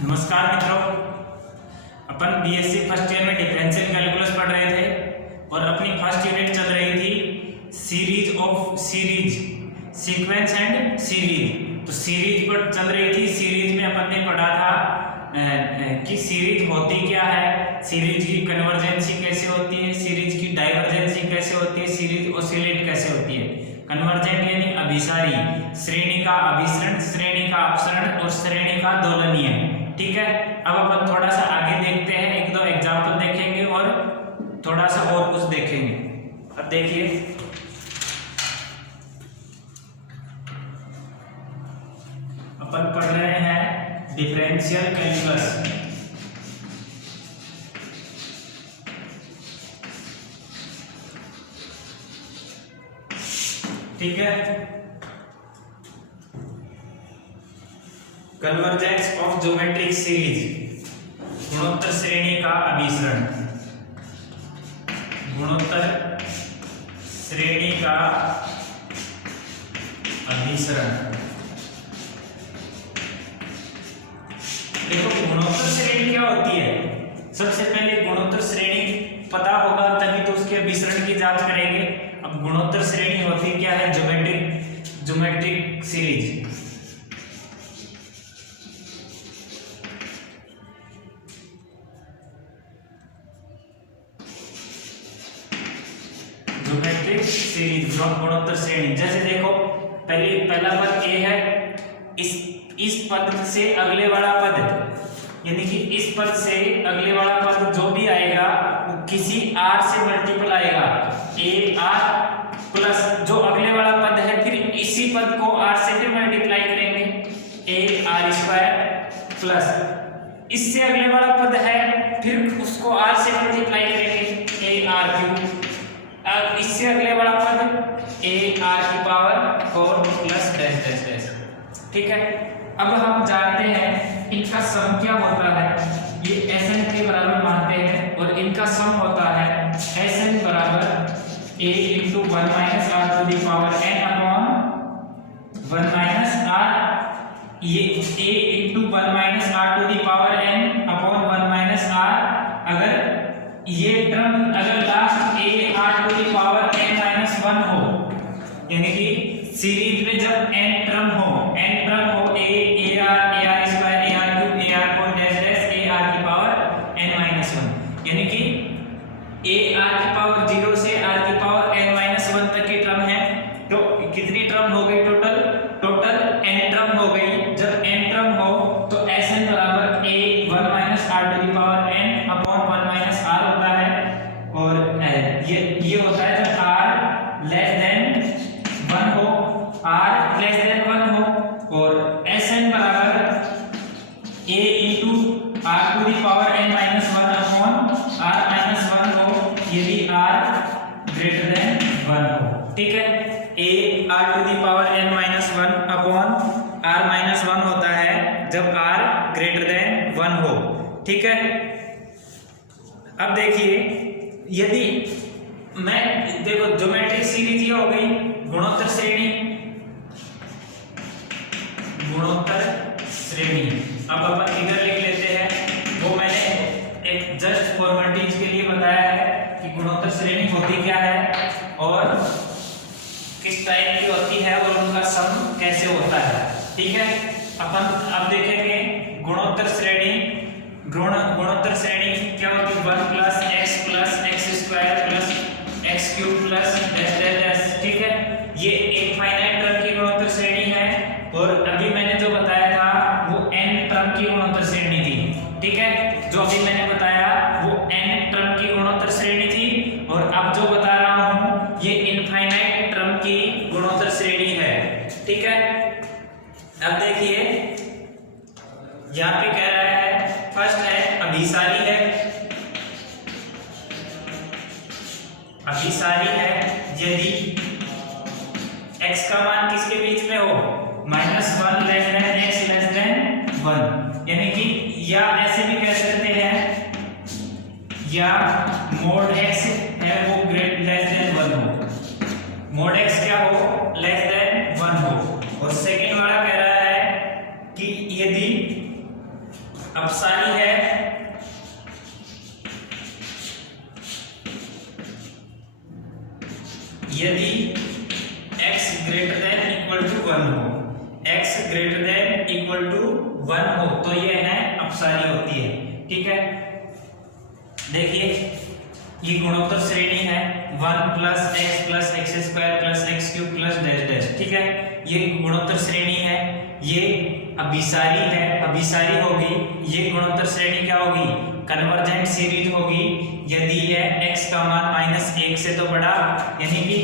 नमस्कार मित्रों, अपन BSc first year में डिफरेंशियल कैलकुलस पढ़ रहे थे और अपनी फर्स्ट यूनिट चल रही थी series of series, sequence and series. तो सीरीज पर चल रही थी। सीरीज में अपन ने पढ़ा था कि सीरीज होती क्या है, सीरीज की कन्वर्जेंसी कैसे होती है, सीरीज की डाइवर्जेंसी कैसे होती है, सीरीज ऑसिलेट कैसे होती है। कन्वर्जेंट यानी अभिसारी, श्रेणी का अभिसरण, श्रेणी का अपसरण और श्रेणी का दोलनीय। ठीक है, अब अपन थोड़ा सा आगे देखते हैं, एक दो एग्जाम्पल देखेंगे और थोड़ा सा और कुछ देखेंगे। अब देखिए, अपन पढ़ रहे हैं डिफरेंशियल कैलकुलस। ठीक है, कन्वर्जेंस ऑफ ज्योमेट्रिक सीरीज, गुणोत्तर श्रेणी का अभिसरण, गुणोत्तर श्रेणी का अभिसरण। देखो, गुणोत्तर श्रेणी क्या होती है। सबसे पहले गुणोत्तर श्रेणी पता होगा तभी तो उसके अभिसरण की जांच करेंगे। अब गुणोत्तर श्रेणी होती क्या है, ज्योमेट्रिक सीरीज। ज्योमेट्रिक सीरीज, गुणोत्तर श्रेणी। जैसे देखो, पहला पद ए है, इस पद से अगले वाला पद, यानी कि इस पद से अगले वाला पद जो भी आएगा वो किसी r से मल्टीपल आएगा। ए आर प्लस जो अगले वाला पद है, फिर इसी पद को r से फिर मल्टीप्लाई करेंगे, ए आर स्क्वायर प्लस इससे अगले वाला पद है, फिर उसको r से मल्टीप्लाई करेंगे, ए आर क्यूब। अब इससे अगले वाला पद ए आर की power 4 plus dash dash dash. ठीक है, अब हम जानते हैं इनका सम क्या होता है। ये Sn के बराबर मानते हैं और इनका सम होता है Sn बराबर a into 1 minus r to the power n upon 1 minus r, ये a into 1 minus r to the power n upon 1 minus r. अगर ये टर्म अगर last a r to the power n minus 1 हो, यानी कि series में जब n term हो a r square, a r cube, a r four dash dash, a r की पावर n माइनस 1, यानी कि a आर की पावर 0 से r की पावर n माइनस 1 तक की टर्म है। तो कितनी टर्म हो गई टोटल n टर्म हो गई। जब n टर्म हो तो Sn बराबर a 1 minus r to the power n upon 1 minus r होता है। और ये होता है जब r लेस देन 1 हो, r लेस देन 1 हो। और Sn बराबर a into r to the power n minus 1 upon r minus 1 हो, यदि r ग्रेटर देन 1 हो। ठीक है, a r to the power n minus 1 upon r minus 1 होता है जब r ग्रेटर देन 1 हो। ठीक है, अब देखिए, यदि मैं देखो ज्योमेट्रिक सीरीज ये हो गई, गुणोत्तर श्रेणी, गुणोत्तर श्रेणी। अब अपन इधर लिख लेते हैं, वो मैंने एक जस्ट फॉर्मेलिटीज के लिए बताया है कि गुणोत्तर श्रेणी होती क्या है और किस टाइप की होती है और उनका सम कैसे होता है। ठीक है, अपन अब देखेंगे गुणोत्तर श्रेणी। गुणोत्तर श्रेणी क्या होती है, 1 plus x square plus x cube plus dash dash dash. ठीक है, ये एक फाइनाइट टर्म की गुणोत्तर श्रेणी है और अभी मैंने जो बताया था वो n टर्म की गुणोत्तर श्रेणी थी। ठीक है, जो अभी मैंने बताया वो n टर्म की गुणोत्तर श्रेणी थी और अब जो बता रहा हूं ये इनफाइनाइट टर्म की गुणोत्तर श्रेणी है। ठीक है, अब देखिए, यहाँ पे कह रहा है, फर्स्ट है अभिसारी है, अभिसारी है यदि x का मान किसके बीच में हो, -1 less than x less than 1, यानी कि या ऐसे भी कह सकते हैं, या मोड x है वो ग्रेटर लेस देन 1 हो, मोड x क्या हो, लेस देन 1 हो। और सेकंड वाला कह रहा है कि यदि अपसारी है यदि x greater than equal to 1 हो, x greater than equal to 1 हो तो ये है अपसारी होती है। ठीक है, देखिए ये गुणोत्तर श्रेणी है 1 plus x plus x square plus x cube plus dash dash. ठीक है, ये गुणोत्तर श्रेणी है, ये अभिसारी है, अभिसारी होगी। ये गुणोत्तर श्रेणी क्या होगी, कन्वर्जेंट सीरीज होगी यदि ये x का मान -1 से तो बड़ा, यानी कि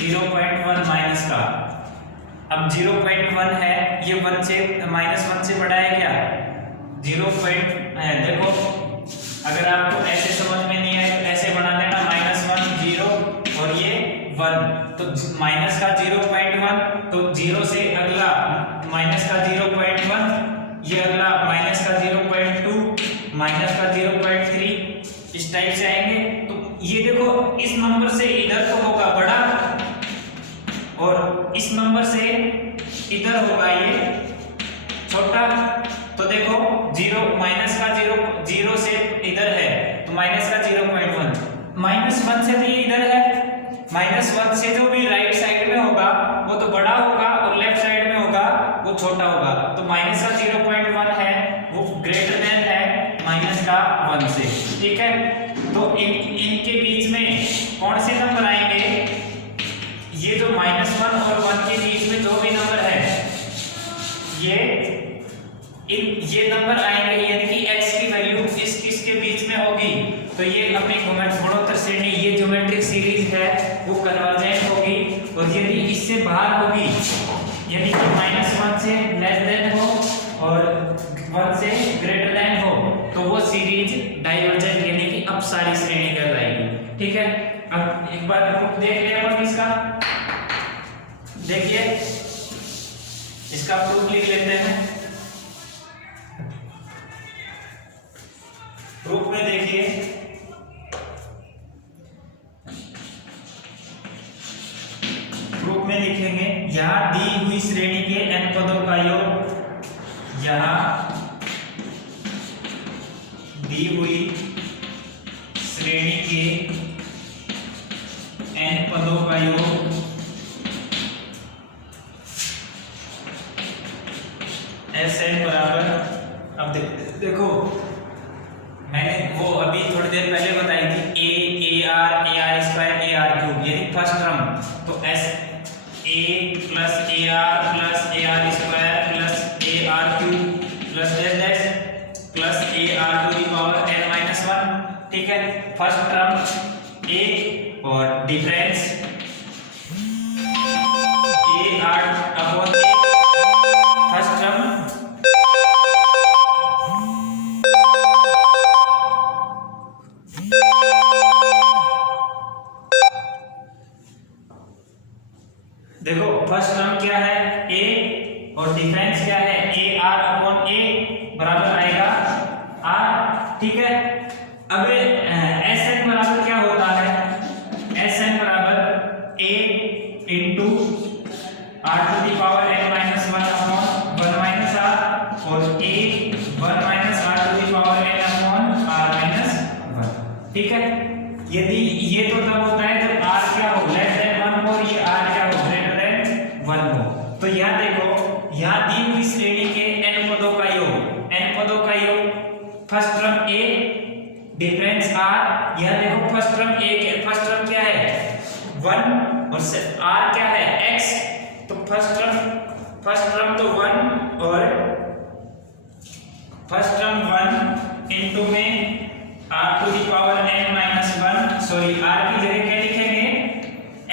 0.1 माइनस का। अब 0.1 है, ये 1 से -1 से बड़ा है क्या, 0. देखो अगर आपको ऐसे समझ में नहीं आए तो ऐसे बना लेना, -1 0 और ये 1, तो माइनस का 0.1, तो 0 से अगला माइनस का 0.1, ये अगला माइनस का 0.2, माइनस का 0.3, इस टाइप से आएंगे। तो ये देखो इस नंबर से इधर तो होगा बड़ा और इस नंबर से इधर होगा ये छोटा। तो देखो 0 माइनस का 0 से इधर है तो माइनस का 0.1, -1 से तो ये इधर है, -1 से जो भी राइट साइड में होगा वो तो बड़ा होगा और लेफ्ट साइड में होगा वो छोटा होगा। तो माइनस का 0.1 है वो ग्रेटर देन है माइनस का 1 से। ठीक है, तो इनके बीच में कौन से नंबर आएंगे, ये जो -1 और 1 के बीच में जो भी नंबर है ये नंबर आएंगे, यानी कि x की वैल्यू इसके बीच में होगी। तो ये अपनी गुणोत्तर श्रेणी, ये ज्योमेट्रिक सीरीज है वो कन्वर्जेंट होगी। और यदि इससे बाहर होगी, यानी कि -1 से लेस देन हो और 1 से ग्रेटर देन हो, तो वो सीरीज डाइवर्जेंट यानी कि अपसारी श्रेणी कहलाएगी। ठीक है, अब एक बार प्रूफ देख ले अपन इसका, देखिए इसका प्रूफ लिख लेते हैं। प्रूफ में देखिए प्रूफ में लिखेंगे यहां दी हुई श्रेणी के n पदों का योग, यहां दी हुई श्रेणी के n पदों का योग Sn बराबर, अब देखो मैंने वो अभी थोड़ी देर पहले बताई थी AR स्क्वायर AR क्यूब, यानी फर्स्ट टर्म, तो SA plus AR square plus AR cube plus dash plus AR to the power n-1। ठीक है, फर्स्ट टर्म A और difference AR upon A, first term देखो फर्स्ट टर्म क्या है A और difference क्या है AR अपॉन A बराबर आएगा R। ठीक है, अब Sn बराबर क्या होता है, Sn बराबर A into R to the power n-1 upon 1 minus R और A 1 minus R to the power n upon R -1। ठीक है, यदि ये तो तब होता है जब R क्या हो लेस देन 1 और ये R क्या हो ग्रेटर देन 1 हो। तो यहाँ देखो यहाँ दी हुई श्रेणी के n पदों का योग, first term A difference R, यह देखो फर्स्ट टर्म A के फर्स्ट टर्म क्या है 1 और R क्या है x, तो फर्स्ट टर्म तो 1 और फर्स्ट टर्म 1 इनटू में R to the power n-1, sorry R की जगह क्या लिखेंगे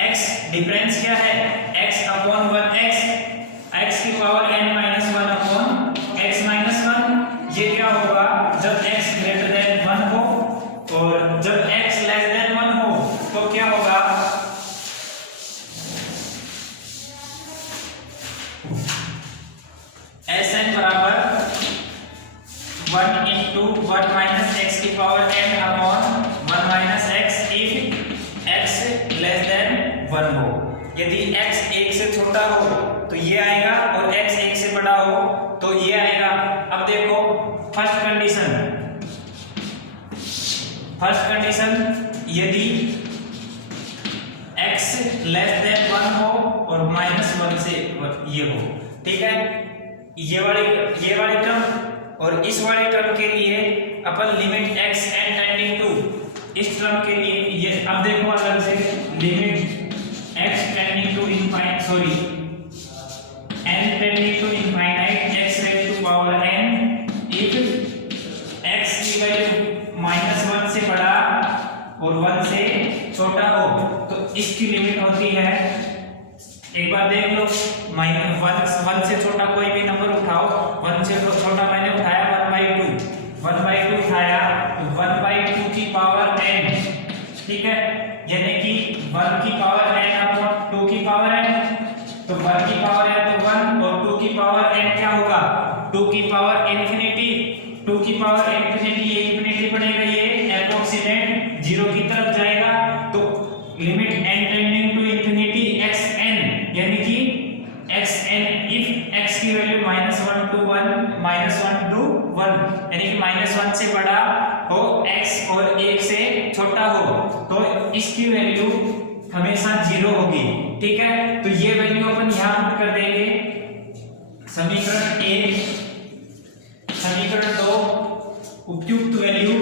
x, डिफरेंस क्या है x अपॉन 1x, x की पावर n-1 अपॉन x-1। ये क्या होगा जब x ग्रेटर देन 1 हो और जब x लेस देन 1 हो तो क्या होगा, Sn बराबर 1 इंटू 1 माइनस एक्स की power n upon 1 minus x if x less than 1 हो। यदि x 1 से छोटा हो तो ये आएगा और x 1 से बड़ा हो तो ये आएगा। अब देखो फर्स्ट कंडीशन यदि x लेस देन 1 हो और -1 से ये हो, ठीक है, ये वाले टर्म और इस वाले टर्म के लिए अपन limit x n tending to, इस टर्म के लिए ये अब देखो अलग से limit x tending to infinite, sorry n tending to infinite x raise to power n if x की वैल्यू -1 से बड़ा और 1 से छोटा हो तो इसकी लिमिट होती है, एक बार देख लो, -1 से छोटा कोई भी नंबर उठाओ, 1 से छोटा मैंने उठाया 1/2 उठाया तो 1/2 की पावर n, ठीक है, यानी कि 1 की पावर n अपॉन 2 की पावर n, तो 1 की पावर n तो 1 और 2 की पावर n क्या होगा, 2 की पावर इंफिनिटी, 2 की पावर इंफिनिटी, ये इंफिनिटी बनेगा, ये अप्रोक्सीमेट 0 की तरफ जाएगा, तो limit n tending to infinity xn, यानी कि xn इफ x की वैल्यू -1 to 1 यानी कि -1 से बड़ा हो x और 1 से छोटा हो तो इसकी वैल्यू हमेशा 0 होगी, ठीक है। तो ये वैल्यू अपन यहां पुट कर देंगे, समीकरण 1, समीकरण 2, उपयुक्त वैल्यू,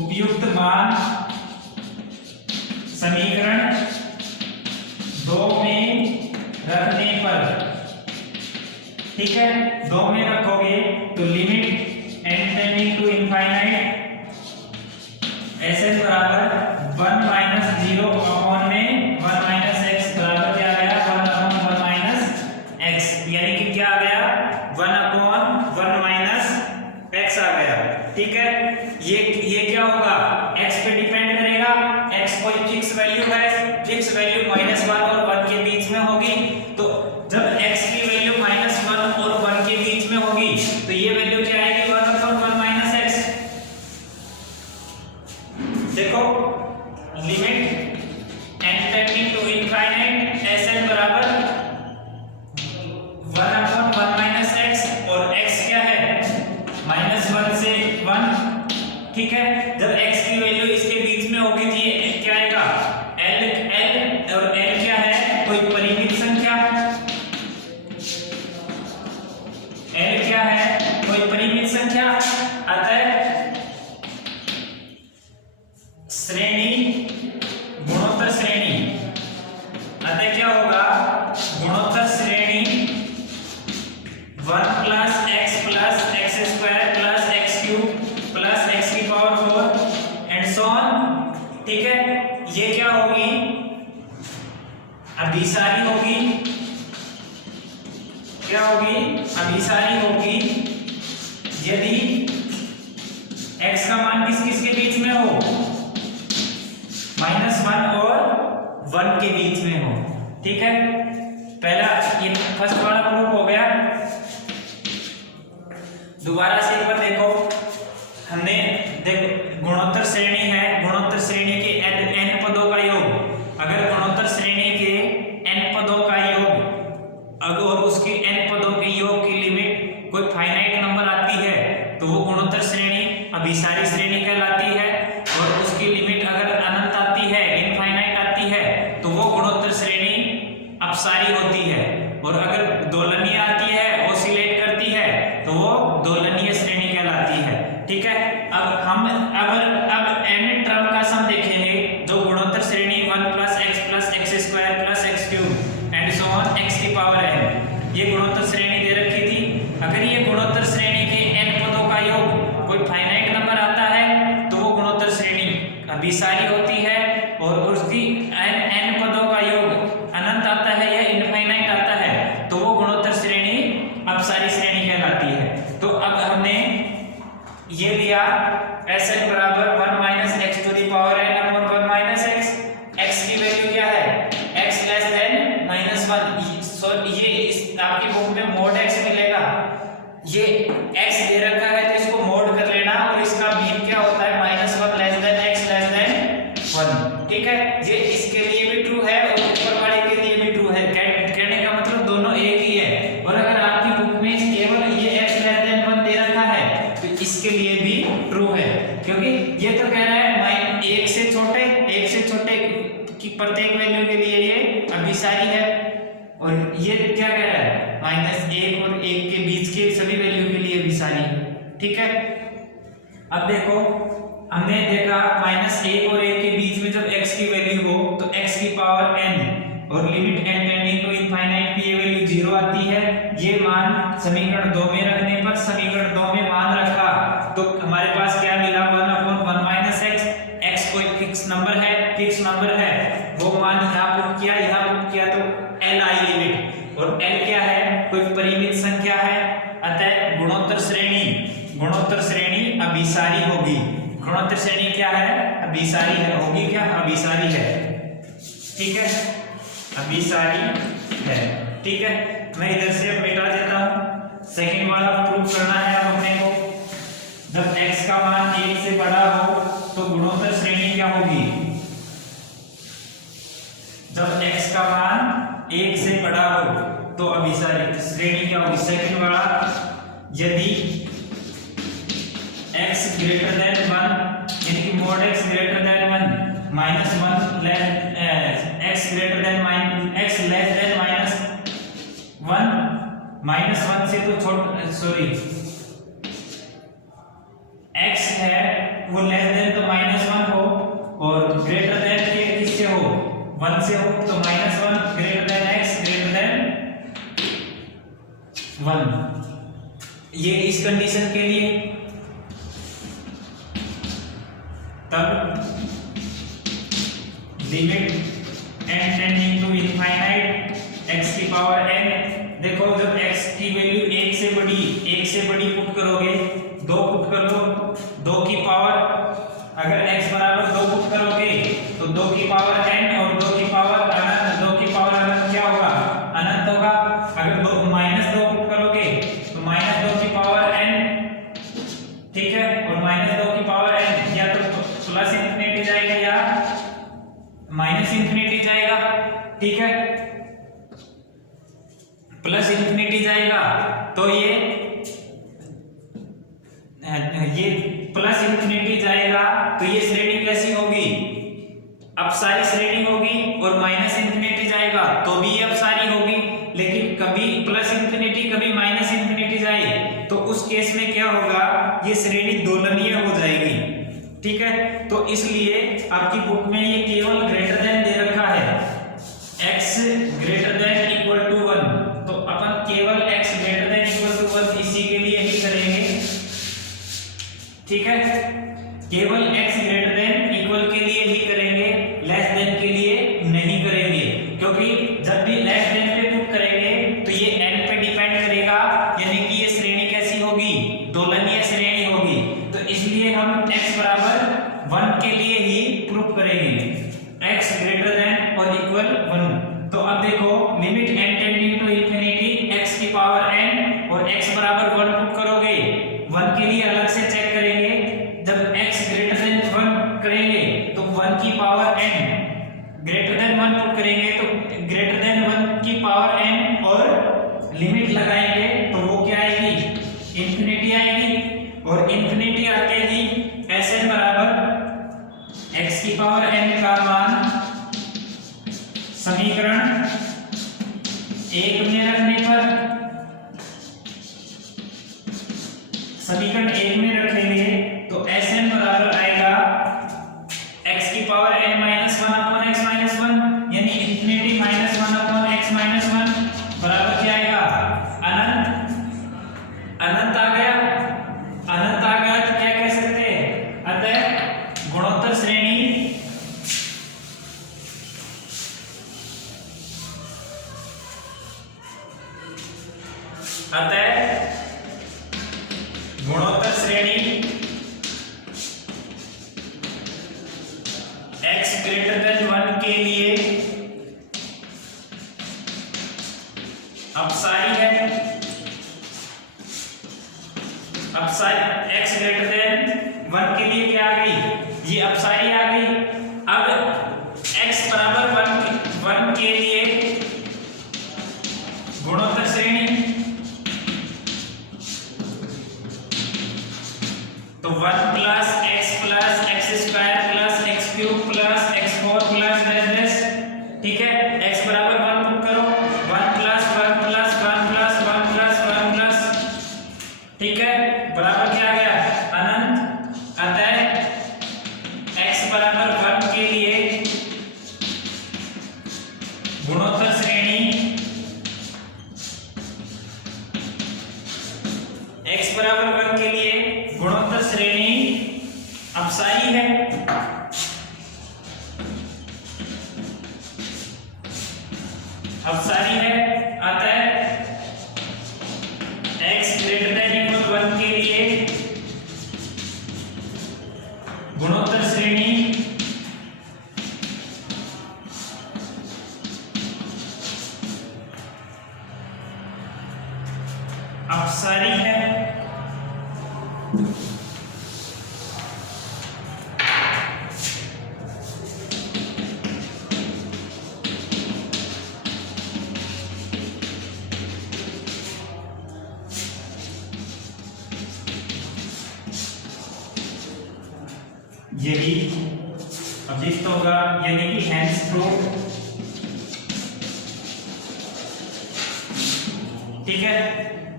उपयुक्त मान समीकरण 2 में रखने पर, ठीक है, 2 में रखोगे तो limit n tending to infinite Sn बराबर 1 - 0 अपॉन में 1 - x बराबर क्या आ गया, 1 अपॉन 1 - x, यानी कि क्या आ गया, 1 अपॉन 1 - x आ गया, ठीक है। ये क्या होगा, x पे डिपेंड करेगा, x कोई फिक्स वैल्यू है, फिक्स वैल्यू -1 और 1 के बीच में होगी, तो जब x की वैल्यू -1 और 1 के बीच में होगी तो ये वैल्यू क्या आएगी, 1 अपॉन 1 - x। देखो limit n tending to infinite Sn बराबर 1 अपॉन 1 - x और x क्या है, -1 से 1, ठीक है। जब x की वैल्यू इसके बीच में होगी तो ये क्या आएगा, l और l क्या है, कोई परिमित संख्या, l क्या है, कोई परिमित संख्या, अतः श्रेणी, गुणोत्तर श्रेणी, अतः क्या होगा, गुणोत्तर श्रेणी 1 + x + x² + x³ + x की पावर 4 एंड सो ऑन, ठीक है। ये क्या होगी, अभिसारी होगी, क्या होगी, अभिसारी होगी यदि x का मान किस किस के बीच में हो, -1 और 1 के बीच में हो, ठीक है। पहला ये फर्स्ट वाला प्रूफ हो गया। दोबारा से एक बार देखो, हमने देखो गुणोत्तर श्रेणी है, गुणोत्तर श्रेणी के n पदों का योग, अगर गुणोत्तर श्रेणी के n पदों का योग और उसके n पदों के योग की लिमिट कोई फाइनाइट नंबर आती है तो वो गुणोत्तर श्रेणी अभिसारी श्रेणी कहलाती है, और उसकी लिमिट अगर अनंत आती है, इनफाइनाइट आती है तो वो गुणोत्तर श्रेणी अपसारी होती है, और अगर दोलनीय आती है, ओसिलेट करती है तो वो दोलनीय श्रेणी कहलाती है, ठीक है। अब n टर्म का सम देखेंगे, जो गुणोत्तर श्रेणी 1 + x + x² + x³ and so on x की पावर n, ये गुणोत्तर श्रेणी दे रखी थी। अगर ये गुणोत्तर श्रेणी के n पदों का योग कोई फाइनाइट नंबर आता है तो वो गुणोत्तर श्रेणी अभिसारी होती है, और उसकी n पदों का योग अनंत आता है या इनफाइनाइट आता है तो वो गुणोत्तर श्रेणी अपसारी श्रेणी कहलाती है। तो अब हमने ये लिया Sn बराबर 1 - x⁻n अपॉन 1 - x, x की वैल्यू क्या है, x लेस देन -1, सो ये आपकी बुक में मोड x मिलेगा, ये x दे रखा है तो इसको मोड कर लेना, और इसका मीन क्या होता है, -1 less than x less than 1, ठीक है। ये इसके लिए भी ट्रू है और ऊपर वाले के लिए भी ट्रू है, कहने का मतलब दोनों एक ही है। और अगर -1 और 1 के बीच के सभी वैल्यू के लिए अभिसारी है। ठीक है, अब देखो हमने देखा -1 और 1 के बीच में जब x की वैल्यू हो तो x की पावर n और limit n tending to infinite की ये वैल्यू 0 आती है। ये मान समीकरण 2 में रखने पर समीकरण 2 में मान रखा तो हमारे पास क्या मिला 1/1 x। x कोई फिक्स नंबर है, वो मान यहाँ पुट किया तो l आई लिमिट, और l क्या है, कोई परिमित संख्या है। अतः गुणोत्तर श्रेणी अभिसारी होगी। गुणोत्तर श्रेणी क्या है, अभिसारी है, होगी क्या, अभिसारी है। ठीक है, अभिसारी है। ठीक है, मैं इधर से मिटा देता हूं। सेकंड वाला प्रूव करना है अब अपने को। जब x का मान 1 से बड़ा हो तो गुणोत्तर श्रेणी क्या होगी। जब x का मान 1 से बड़ा हो तो अभिसारी श्रेणी क्या होगी। सेकंड वाला, यदि x ग्रेटर देन 1 यानी कि mod x greater than 1 -1 x greater than x less than -1 से तो सॉरी x है वो लेस देन तो -1 हो और ग्रेटर देन के किससे हो, 1 से हो, तो -1 greater than x greater than 1। ये इस कंडीशन के लिए, तब limit n tending to infinite x की पावर n। देखो जब x की वैल्यू 1 से बड़ी पुट करोगे, 2 पुट कर लो, 2 की पावर, अगर x बराबर 2 पुट करोगे तो 2 की पावर n और 2 की पावर अनंत, 2 की पावर अनंत क्या होगा, अनंत होगा। अगर 2 पुट करोगे तो -2 की पावर n, ठीक है, और -2 की पावर n या तो प्लस इंफिनिटी जाएगा या माइनस इंफिनिटी जाएगा। ठीक है, प्लस इंफिनिटी जाएगा तो ये प्लस इंफिनिटी जाएगा तो ये श्रेणी कैसी होगी, अपसारी श्रेणी होगी। और माइनस इंफिनिटी जाएगा तो भी ये अपसारी होगी। लेकिन कभी प्लस इंफिनिटी कभी माइनस इंफिनिटी जाए तो उस केस में क्या होगा, ये श्रेणी दोलनीय हो जाएगी। ठीक है, तो इसलिए आपकी बुक में ये केवल ग्रेटर देन दे रखा है, x greater than equal to 1, तो अपन केवल x greater than equal to 1 इसी के लिए ही करेंगे। ठीक है, केवल x ग्रेटर देन इक्वल के लिए ही करेंगे, लेस देन के लिए नहीं करेंगे, क्योंकि जब भी लेस देन पे पुट करेंगे तो ये n पे डिपेंड करेगा, यानी कि ये श्रेणी कैसी होगी, दोलनीय श्रेणी होगी। तो इसलिए हम x बराबर 1 के लिए ही प्रूफ करेंगे, x ग्रेटर देन और इक्वल 1। तो अब देखो limit n tending to infinity x की पावर n और x बराबर 1 पुट करोगे, 1 के लिए अलग से चेक करेंगे। जब x ग्रेटर देन 1 करेंगे तो 1 की power n, greater than 1 put करेंगे तो ग्रेटर देन 1 की पावर n और लिमिट लगाएंगे तो वो क्या आएगी, इंफिनिटी आएगी। और इंफिनिटी आते ही Sn बराबर x की पावर n का मान समीकरण 1 में रखने पर, समीकरण 1 में रखेंगे तो Sn बराबर आएगा x की power n minus 1 upon x minus 1, यानी infinity minus 1 upon x minus 1 बराबर क्या आएगा, अनंत। अनंत आ गया, अनंत आ गया तो क्या कह सकते हैं, अतः गुणोत्तर श्रेणी x ग्रेटर देन 1 के लिए अपसारी है। अपसारी x ग्रेटर देन 1 के लिए क्या आ गई, ये अपसारी आ गई। अब x बराबर 1 के लिए गुणोत्तर श्रेणी, तो 1 plus x square plus x cube plus x4 plus dash, ठीक है। x बराबर 1 पुट करो, 1 प्लस 1 प्लस 1 प्लस x बराबर 1 के लिए गुणोत्तर श्रेणी अपसारी है, अतः x ग्रेटर देन इक्वल 1 के लिए गुणोत्तर श्रेणी अपसारी है। यही अभिष्ट होगा, यानी कि हैंड्स प्रूफ। ठीक है,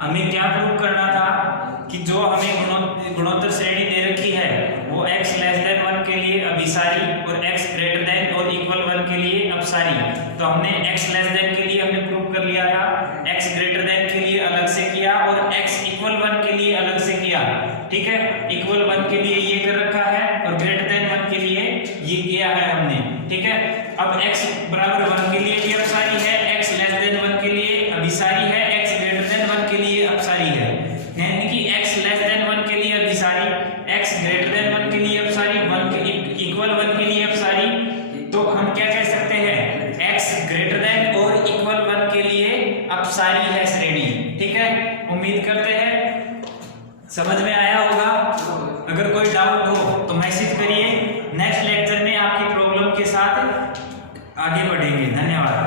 हमें क्या प्रूव करना था कि जो हमें गुणोत्तर श्रेणी दे रखी है वो x लेस देन 1 के लिए अभिसारी और x ग्रेटर देन और इक्वल 1 के लिए अपसारी। तो हमने x लेस देन के लिए हमने प्रूव कर लिया था, x ग्रेटर देन के लिए अलग से किया और x इक्वल 1 के लिए अलग से किया। ठीक है, इक्वल 1 के लिए ये कर रखा है और ग्रेटर देन 1 के लिए ये किया है हमने। ठीक है, अब x बराबर 1 के लिए ये अपसारी है, x लेस देन 1 के लिए अभिसारी है, x ग्रेटर देन 1 के लिए अपसारी है। यानी कि x लेस देन 1 के लिए अभिसारी, x ग्रेटर देन 1 के लिए अपसारी, 1 के इक्वल 1 के लिए अपसारी। तो हम क्या कह सकते हैं, x ग्रेटर देन और इक्वल 1 के लिए अपसारी है श्रेणी। ठीक है, उम्मीद करते हैं समझ में आया होगा। अगर कोई डाउट हो तो मैसेज करिए, नेक्स्ट लेक्चर में आपकी प्रॉब्लम के साथ आगे बढ़ेंगे। धन्यवाद।